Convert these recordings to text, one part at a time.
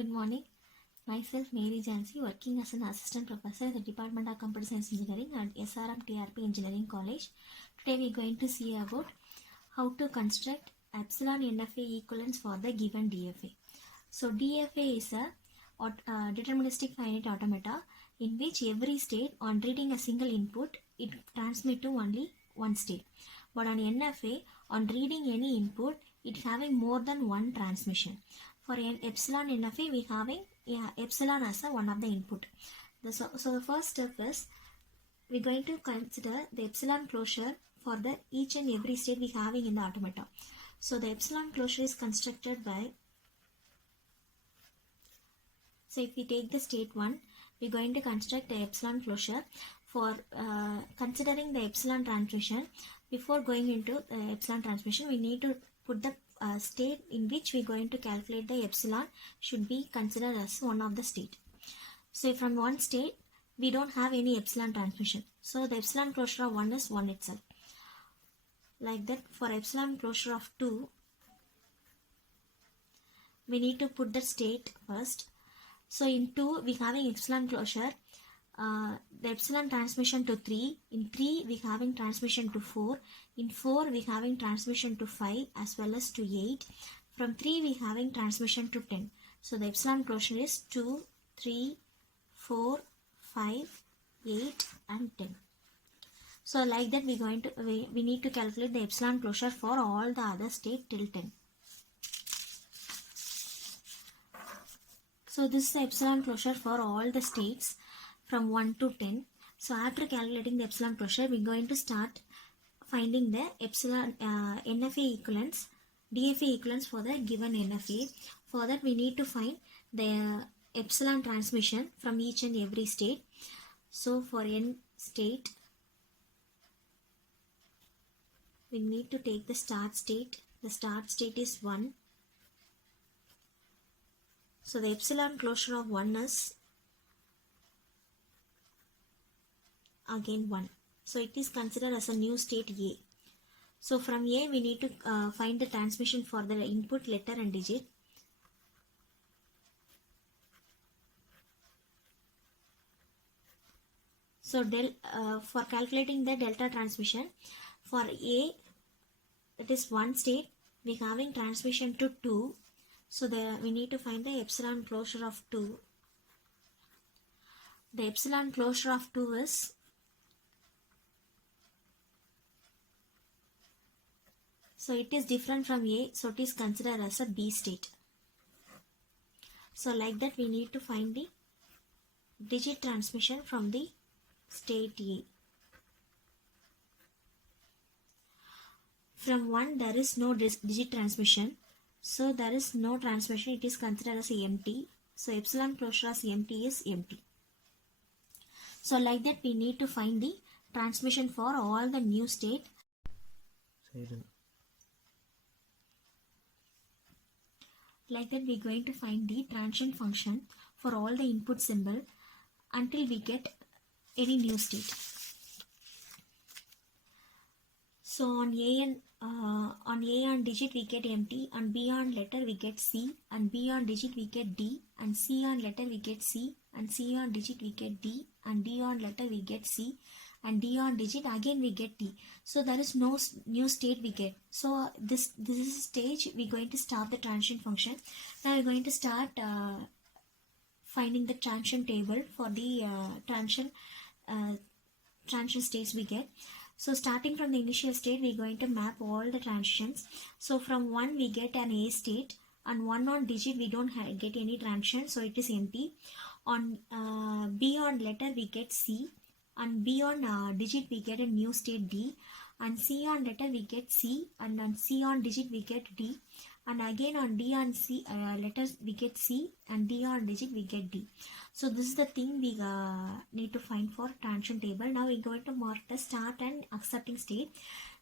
Good morning. Myself Mary Jansi, working as an assistant professor at the Department of Computer Science Engineering at SRM TRP Engineering College. Today we are going to see about how to construct epsilon NFA equivalence for the given DFA. So DFA is a deterministic finite automata in which every state on reading a single input it transmits to only one state. But on NFA, on reading any input, it having more than one transmission. For epsilon NFA, we having epsilon as one of the input. So the first step is we're going to consider the epsilon closure for the each and every state we having in the automata. So the epsilon closure is constructed by, so if we take the state 1, we're going to construct the epsilon closure for considering the epsilon transmission. Before going into the epsilon transmission, we need to put the state in which we're going to calculate the epsilon should be considered as one of the state. So from one state, we don't have any epsilon transmission. So the epsilon closure of 1 is 1 itself. Like that, for epsilon closure of 2, we need to put the state first. So in 2, we having epsilon closure, the epsilon transmission to 3. In 3, we having transmission to 4. In 4, we having transmission to 5 as well as to 8. From 3, we having transmission to 10. So the epsilon closure is 2, 3, 4, 5, 8 and 10. So like that, we need to calculate the epsilon closure for all the other state till 10. So this is the epsilon closure for all the states from 1 to 10. So after calculating the epsilon closure, we're going to start finding the epsilon NFA equivalence, DFA equivalence for the given NFA. For that, we need to find the epsilon transmission from each and every state. So for n state, we need to take the start state. The start state is 1. So the epsilon closure of 1 is again 1. So it is considered as a new state A. So from A, we need to find the transmission for the input letter and digit. So for calculating the delta transmission, for A, it is 1 state, we having transmission to 2. So we need to find the epsilon closure of 2. The epsilon closure of 2 is so it is different from A, so it is considered as a B state. So like that, we need to find the digit transmission from the state A. From 1, there is no digit transmission. So there is no transmission, it is considered as empty. So epsilon closure as empty is empty. So like that, we need to find the transmission for all the new state. Like that, we're going to find the transient function for all the input symbol until we get any new state. So on A on digit we get empty, on B on letter we get C, and B on digit we get D, and C on letter we get C, and C on digit we get D, and D on letter we get C, and D on digit again we get D. So there is no new state we get. So this is stage we're going to start the transient function. Now we're going to start finding the transient table for the transient states we get. So starting from the initial state, we're going to map all the transitions. So from 1 we get an A state, and 1 on digit we don't get any transition, so it is empty. On B on letter we get C, and B on digit we get a new state D, and C on letter we get C, and on C on digit we get D, and again on D on C letters we get C, and D on digit we get D. So this is the thing we need to find for transient table. Now we're going to mark the start and accepting state.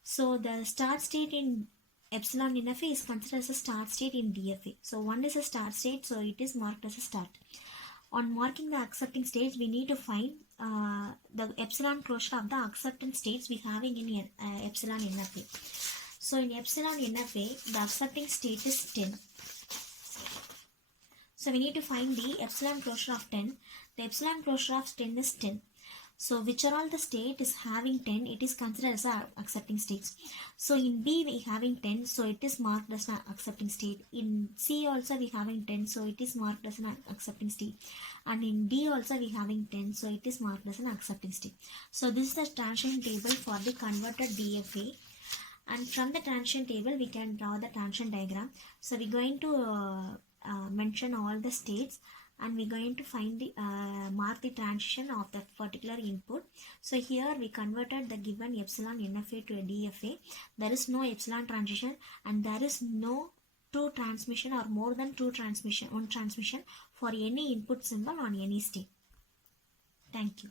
So the start state in epsilon NFA is considered as a start state in DFA. So 1 is a start state, so it is marked as a start. On marking the accepting states, we need to find the epsilon closure of the acceptance states we having in epsilon NFA. So in epsilon NFA, the accepting state is 10. So we need to find the epsilon closure of 10. The epsilon closure of 10 is 10. So which are all the state is having 10, it is considered as a accepting states. So in B we having 10, so it is marked as an accepting state. In C also we having 10, so it is marked as an accepting state. And in D also we having 10, so it is marked as an accepting state. So this is the transition table for the converted DFA. And from the transition table we can draw the transition diagram. So we're going to mention all the states, and we're going to find the mark the transition of that particular input. So here we converted the given epsilon NFA to a DFA. There is no epsilon transition, and there is no true transmission or more than one transmission for any input symbol on any state. Thank you.